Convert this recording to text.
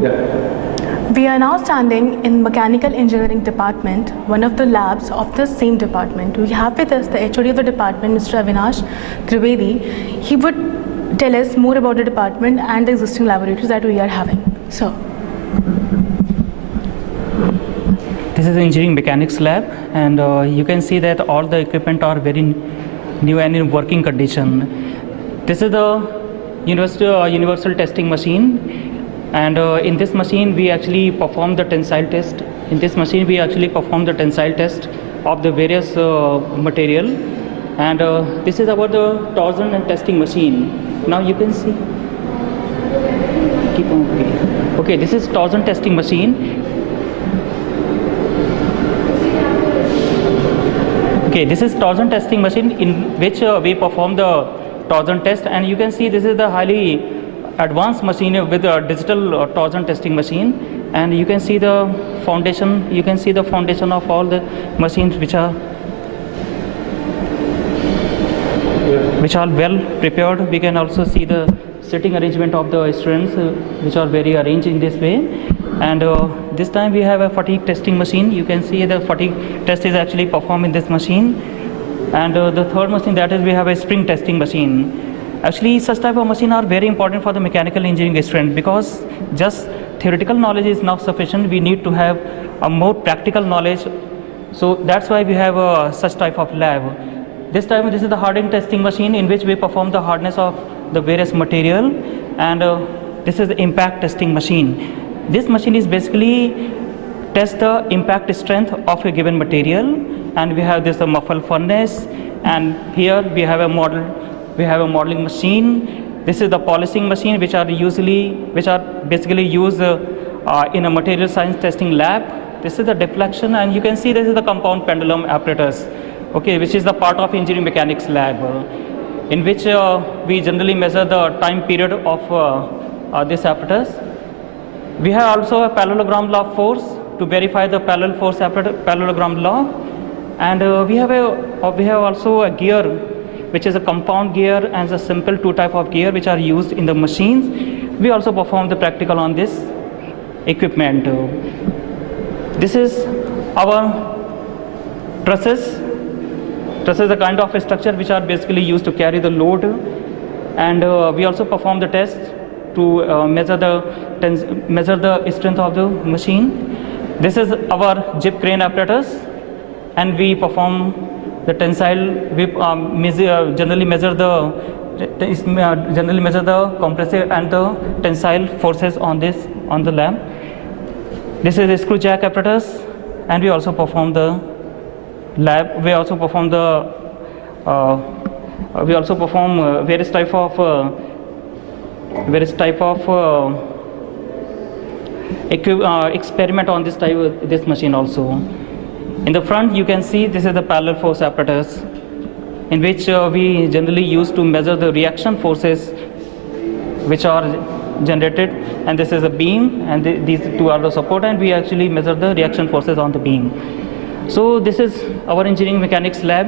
Yeah. We are now standing in Mechanical Engineering Department, one of the labs of the same department. We have with us the HOD of the department, Mr. Avinash Trivedi. He would tell us more about the department and the existing laboratories that we are having. So, this is the engineering mechanics lab, and you can see that all the equipment are very new and in working condition. This is the universal testing machine. And in this machine we actually perform the tensile test. In this machine we actually perform the tensile test of the various material. And this is about the torsion and testing machine. Now you can see. Keep on reading. Okay, this is torsion testing machine. Okay, this is torsion testing machine in which we perform the torsion test, and you can see this is the highly advanced machine with a digital torsion testing machine, and you can see the foundation. You can see the foundation of all the machines which are well prepared. We can also see the sitting arrangement of the students which are very arranged in this way. And this time we have a fatigue testing machine. You can see the fatigue test is actually performed in this machine. And the third machine, that is, we have a spring testing machine. Actually, such type of machine are very important for the mechanical engineering student, because just theoretical knowledge is not sufficient. We need to have a more practical knowledge. So that's why we have such type of lab. This time, this is the hardening testing machine in which we perform the hardness of the various material, and this is the impact testing machine. This machine is basically test the impact strength of a given material, and we have this muffle furnace, and here we have a model. We have a modeling machine. This is the polishing machine, which are basically used in a material science testing lab. This is the deflection, and you can see this is the compound pendulum apparatus, okay, which is the part of engineering mechanics lab, in which we generally measure the time period of this apparatus. We have also a parallelogram law of force to verify the parallel force parallelogram law, and we have also a gear, which is a compound gear and a simple two type of gear which are used in the machines. We also perform the practical on this equipment. This is our trusses. Trusses is a kind of a structure which are basically used to carry the load, and we also perform the test to measure the strength of the machine. This is our jib crane apparatus, and we perform the tensile. We generally measure the compressive and the tensile forces on the lab. This is a screw jack apparatus, and we also perform the lab. We also perform various type of experiment on this machine also. In the front, you can see this is the parallel force apparatus, in which we generally use to measure the reaction forces which are generated, and this is a beam, and these two are the support, and we actually measure the reaction forces on the beam. So this is our engineering mechanics lab.